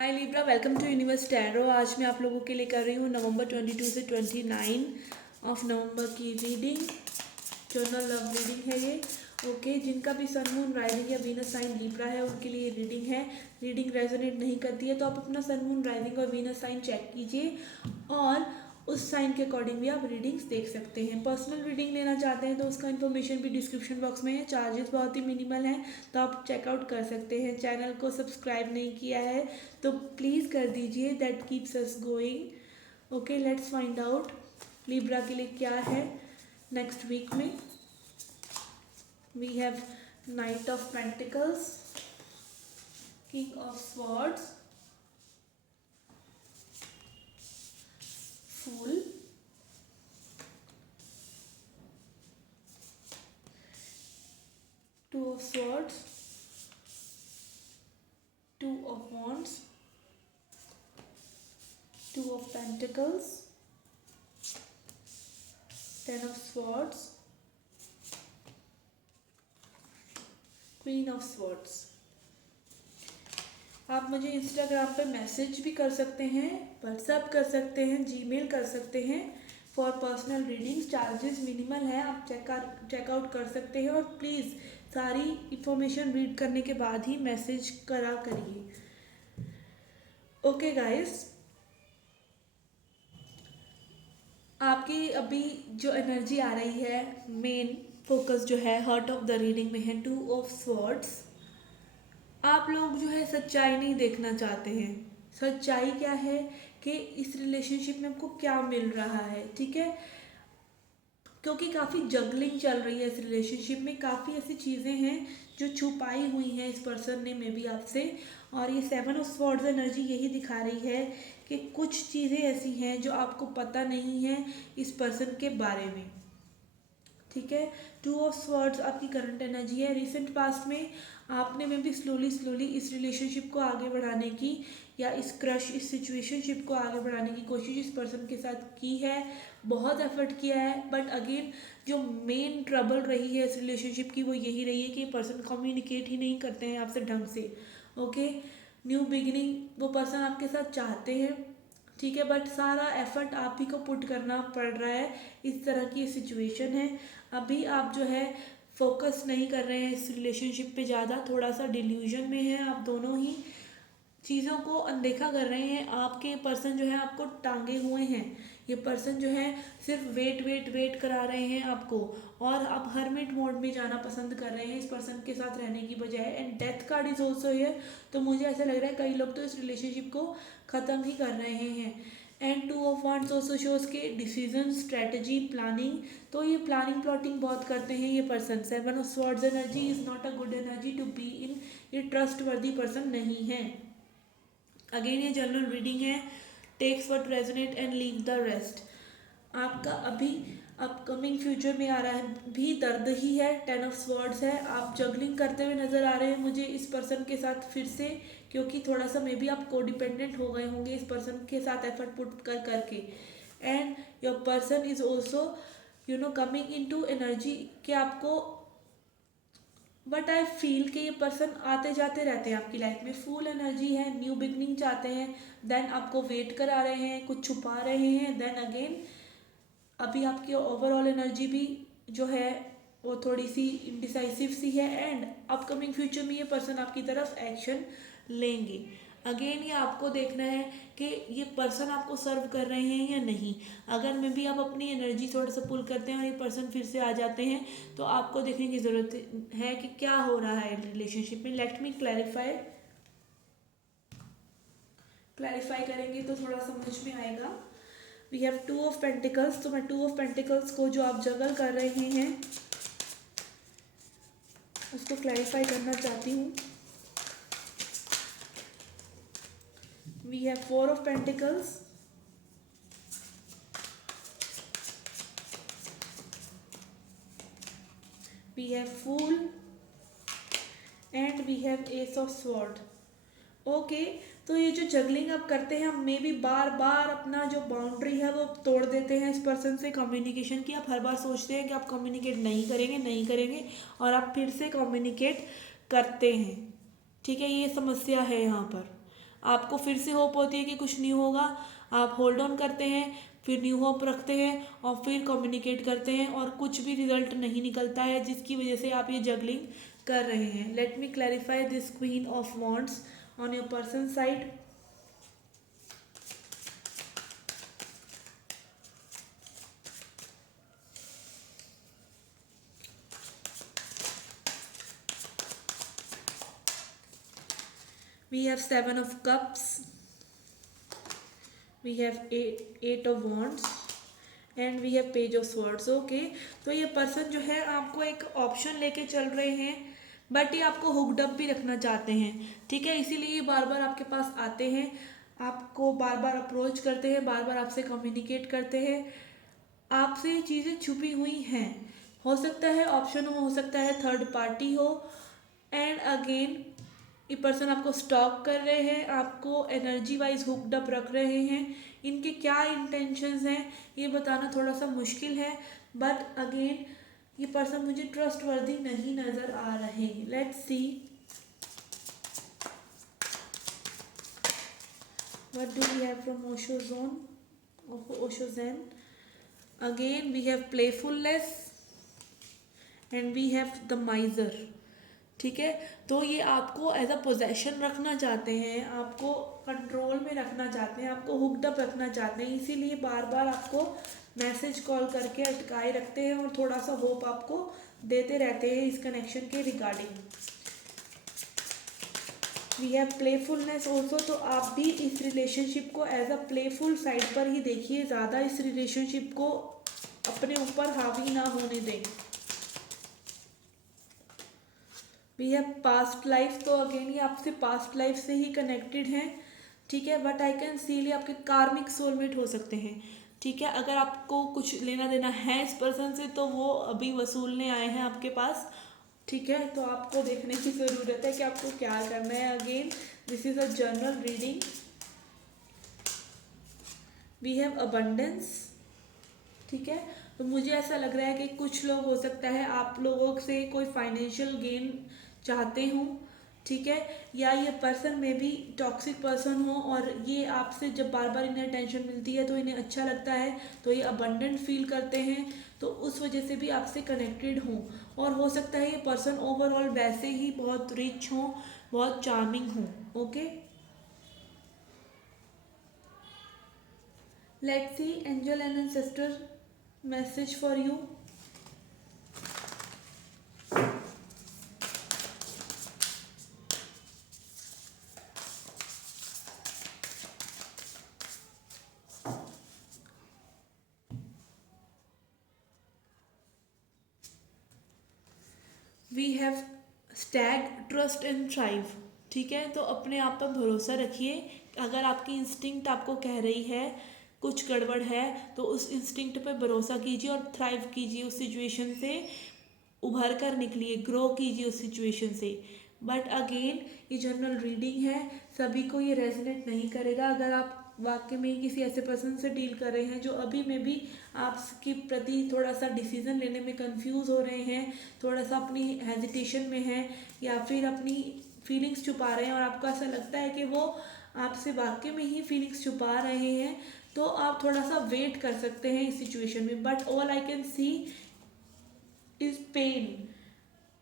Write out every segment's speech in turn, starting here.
Hi Libra, welcome to universe tarot. आज मैं आप लोगों के लिए कर रही हूँ नवंबर 22 से 29 ऑफ नवंबर की रीडिंग। जर्नल लव रीडिंग है ये। ओके, जिनका भी सन मून राइजिंग या वीनस साइन लिब्रा है उनके लिए रीडिंग है। रीडिंग रेजोनेट नहीं करती है तो आप अपना सन मून राइजिंग और वीनस साइन चेक कीजिए और उस साइन के अकॉर्डिंग भी आप रीडिंग्स देख सकते हैं। पर्सनल रीडिंग लेना चाहते हैं तो उसका इन्फॉर्मेशन भी डिस्क्रिप्शन बॉक्स में है। चार्जेस बहुत ही मिनिमल हैं तो आप चेकआउट कर सकते हैं। चैनल को सब्सक्राइब नहीं किया है तो प्लीज़ कर दीजिए, that keeps us going. Okay, let's find out Libra के लिए क्या है नेक्स्ट वीक में। We have knight of pentacles, king of swords, fool, two of swords, two of wands, two of pentacles, ten of swords, queen of swords। आप मुझे Instagram पे message भी कर सकते हैं, व्हाट्सएप कर सकते हैं, जीमेल कर सकते हैं for personal readings. Charges minimal है, आप चेकआउट कर सकते हैं और प्लीज़ सारी इंफॉर्मेशन रीड करने के बाद ही मैसेज करा करिए। ओके गाइस, आपकी अभी जो एनर्जी आ रही है, मेन फोकस जो है हार्ट ऑफ द रीडिंग में है टू ऑफ स्वॉर्ड्स। आप लोग जो है सच्चाई नहीं देखना चाहते हैं। सच्चाई क्या है कि इस रिलेशनशिप में आपको क्या मिल रहा है, ठीक है। क्योंकि काफ़ी जगलिंग चल रही है इस रिलेशनशिप में, काफ़ी ऐसी चीज़ें हैं जो छुपाई हुई हैं इस पर्सन ने मे बी आपसे। और ये सेवन ऑफ स्वॉर्ड्स एनर्जी यही दिखा रही है कि कुछ चीज़ें ऐसी हैं जो आपको पता नहीं है इस पर्सन के बारे में, ठीक है। टू ऑफ स्वॉर्ड्स आपकी करंट एनर्जी है। रिसेंट पास्ट में आपने में भी स्लोली इस रिलेशनशिप को आगे बढ़ाने की या इस सिचुएशनशिप को आगे बढ़ाने की कोशिश इस पर्सन के साथ की है, बहुत एफर्ट किया है। बट अगेन जो मेन ट्रबल रही है इस रिलेशनशिप की वो यही रही है कि ये पर्सन कम्युनिकेट ही नहीं करते हैं आपसे ढंग से। ओके, न्यू बिगिनिंग वो पर्सन आपके साथ चाहते हैं, ठीक है, बट सारा एफर्ट आप ही को पुट करना पड़ रहा है। इस तरह की सिचुएशन है। अभी आप जो है फोकस नहीं कर रहे हैं इस रिलेशनशिप पे ज़्यादा, थोड़ा सा डिल्यूजन में है। आप दोनों ही चीज़ों को अनदेखा कर रहे हैं। आपके पर्सन जो है आपको टांगे हुए हैं। ये पर्सन जो है सिर्फ वेट करा रहे हैं आपको और आप हरमिट मोड में जाना पसंद कर रहे हैं इस पर्सन के साथ रहने की बजाय। And death card is also here, तो मुझे ऐसा लग रहा है कई लोग तो इस रिलेशनशिप को ख़त्म ही कर रहे हैं। And two of wands also shows के डिसीजन, स्ट्रेटजी, प्लानिंग। तो ये प्लानिंग प्लॉटिंग बहुत करते हैं ये person. Seven of swords energy is not a good energy to be in. ये ट्रस्ट वर्दी पर्सन नहीं है। अगेन ये जनरल रीडिंग है, takes what resonate and leave the rest. आपका अभी अपकमिंग फ्यूचर में आ रहा है भी दर्द ही है। टेन ऑफ स्वॉर्ड्स है, आप जगलिंग करते हुए नजर आ रहे हैं मुझे इस पर्सन के साथ फिर से, क्योंकि थोड़ा सा मे बी आप कोडिपेंडेंट हो गए होंगे इस पर्सन के साथ एफर्ट पुट कर करके। And your person is also coming in to energy कि आपको, बट आई फील कि ये पर्सन आते जाते रहते हैं आपकी लाइफ में। फुल एनर्जी है, न्यू बिगनिंग चाहते हैं, देन आपको वेट करा रहे हैं, कुछ छुपा रहे हैं, देन अगेन अभी आपकी ओवरऑल एनर्जी भी जो है वो थोड़ी सी इंडिसाइसिव सी है। एंड अपकमिंग फ्यूचर में ये पर्सन आपकी तरफ एक्शन लेंगे। अगेन ये आपको देखना है कि ये पर्सन आपको सर्व कर रहे हैं या नहीं। अगर में भी आप अपनी एनर्जी थोड़ा सा पुल करते हैं और ये पर्सन फिर से आ जाते हैं तो आपको देखने की ज़रूरत है कि क्या हो रहा है रिलेशनशिप में। लेट मी क्लैरिफाई करेंगे तो थोड़ा समझ में आएगा। We have two of pentacles, तो मैं टू ऑफ पेंटिकल्स को जो आप जगल कर रहे हैं उसको क्लैरिफाई करना चाहती हूँ। We have four of pentacles, we have fool and we have ace of sword. Okay, तो ये जो जगलिंग आप करते हैं, हम मे भी बार बार अपना जो बाउंड्री है वो तोड़ देते हैं इस पर्सन से कम्युनिकेशन की। आप हर बार सोचते हैं कि आप कम्युनिकेट नहीं करेंगे और आप फिर से कम्युनिकेट करते हैं, ठीक है। ये समस्या है यहाँ पर। आपको फिर से होप होती है कि कुछ न्यू होगा, आप होल्ड ऑन करते हैं, फिर न्यू होप रखते हैं और फिर कम्युनिकेट करते हैं और कुछ भी रिजल्ट नहीं निकलता है, जिसकी वजह से आप ये जगलिंग कर रहे हैं। Let me clarify this queen of wands on your person side. We have Seven of Cups, we have Eight of Wands and we have page of swords. Okay, तो ये पर्सन जो है आपको एक ऑप्शन लेके चल रहे हैं, बट ये आपको हुक्ड अप भी रखना चाहते हैं, ठीक है। इसीलिए ये बार बार आपके पास आते हैं, आपको बार बार अप्रोच करते हैं, बार बार आपसे कम्युनिकेट करते हैं, आपसे ये चीज़ें छुपी हुई हैं। हो सकता है ऑप्शन हो सकता है थर्ड पार्टी हो, एंड अगेन ये पर्सन आपको स्टॉक कर रहे हैं, आपको एनर्जी वाइज हुक्ड अप रख रहे हैं। इनके क्या इंटेंशंस हैं ये बताना थोड़ा सा मुश्किल है, बट अगेन ये पर्सन मुझे ट्रस्टवर्दी नहीं नज़र आ रहे। Let's see what do we have from Osho Zen. Again we have playfulness and we have the miser, ठीक है। तो ये आपको एज अ पोजेशन रखना चाहते हैं, आपको कंट्रोल में रखना चाहते हैं, आपको हुक्ड अप रखना चाहते हैं, इसीलिए बार बार आपको मैसेज कॉल करके अटकाए रखते हैं और थोड़ा सा होप आपको देते रहते हैं इस कनेक्शन के regarding. We have playfulness also, तो आप भी इस रिलेशनशिप को एज अ प्लेफुल साइड पर ही देखिए, ज़्यादा इस रिलेशनशिप को अपने ऊपर हावी ना होने दें। वी हैव पास्ट लाइफ, तो अगेन ये आपसे पास्ट लाइफ से ही कनेक्टेड हैं, ठीक है। बट आई कैन सी ये आपके कार्मिक सोलमेट हो सकते हैं, ठीक है। अगर आपको कुछ लेना देना है इस पर्सन से तो वो अभी वसूलने आए हैं आपके पास, ठीक है। तो आपको देखने की ज़रूरत है कि आपको क्या करना है। Again this is a general reading. We have abundance, ठीक है। तो मुझे ऐसा लग रहा है कि कुछ लोग हो सकता है आप लोगों से कोई फाइनेंशियल गेन चाहते हूँ, ठीक है, या ये पर्सन में भी टॉक्सिक पर्सन हो और ये आपसे जब बार बार इन्हें टेंशन मिलती है तो इन्हें अच्छा लगता है, तो ये अबंडेंट फील करते हैं, तो उस वजह से भी आपसे कनेक्टेड हों। और हो सकता है ये पर्सन ओवरऑल वैसे ही बहुत रिच हों, बहुत चार्मिंग हों। Okay, let's see angel and ancestor message for you. We have stag, trust and thrive, ठीक है। तो अपने आप पर भरोसा रखिए, अगर आपकी इंस्टिंक्ट आपको कह रही है कुछ गड़बड़ है तो उस इंस्टिंक्ट पर भरोसा कीजिए और थ्राइव कीजिए, उस सिचुएशन से उभर कर निकलिए, ग्रो कीजिए उस सिचुएशन से। बट अगेन ये जनरल रीडिंग है, सभी को ये रेजोनेट नहीं करेगा। अगर आप वाकई में किसी ऐसे पर्सन से डील कर रहे हैं जो अभी में भी आपके प्रति थोड़ा सा डिसीजन लेने में कंफ्यूज हो रहे हैं, थोड़ा सा अपनी हेजिटेशन में है, या फिर अपनी फीलिंग्स छुपा रहे हैं और आपको ऐसा लगता है कि वो आपसे वाकई में ही फीलिंग्स छुपा रहे हैं, तो आप थोड़ा सा वेट कर सकते हैं इस सिचुएशन में। But all I can see is pain.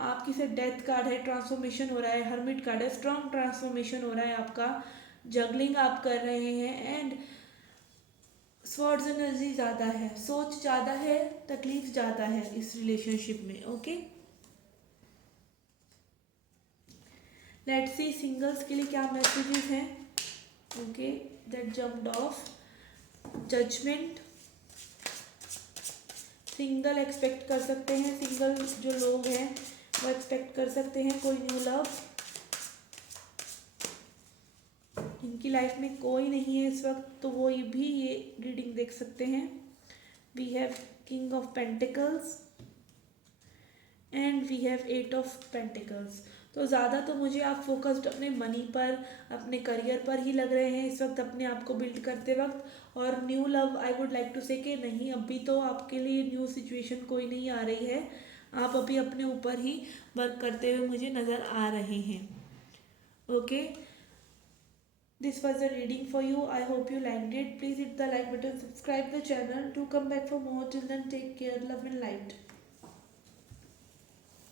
आपकी से डेथ कार्ड है, ट्रांसफॉर्मेशन हो रहा है, हर्मिट कार्ड है, स्ट्रॉन्ग ट्रांसफॉर्मेशन हो रहा है आपका, जगलिंग आप कर रहे हैं, एंड स्वॉर्ड्स एनर्जी ज़्यादा है, सोच ज़्यादा है, तकलीफ ज़्यादा है इस रिलेशनशिप में। ओके, लेट्स सी सिंगल्स के लिए क्या मैसेजेस हैं। Okay, that jumped off judgement. Single expect कर सकते हैं, सिंगल जो लोग हैं वो एक्सपेक्ट कर सकते हैं कोई न्यू लव, इनकी लाइफ में कोई नहीं है इस वक्त, तो वो ये भी ये रीडिंग देख सकते हैं। We have king of pentacles and we have eight of pentacles. तो ज़्यादा तो मुझे आप फोकस्ड अपने मनी पर, अपने करियर पर ही लग रहे हैं इस वक्त, अपने आप को बिल्ड करते वक्त। और new love I would like to say कि नहीं, अभी तो आपके लिए न्यू सिचुएशन कोई नहीं आ रही है, आप अभी अपने ऊपर ही वर्क करते हुए मुझे नज़र आ रहे हैं। Okay, This was a reading for you. I hope you liked it. Please hit the like button, subscribe the channel. Do come back for more. Till then, take care. Love and light.